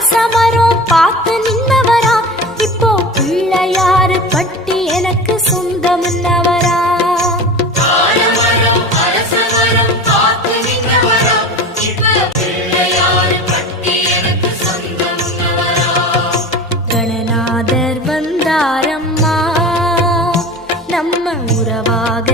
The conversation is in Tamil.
அரசமரம் பார்த்து நின்னவரா? இப்போ பிள்ளையாறு பட்டி எனக்கு சொந்தமுன்னவரா கணநாதர் வந்தாரம்மா நம்ம உறவாக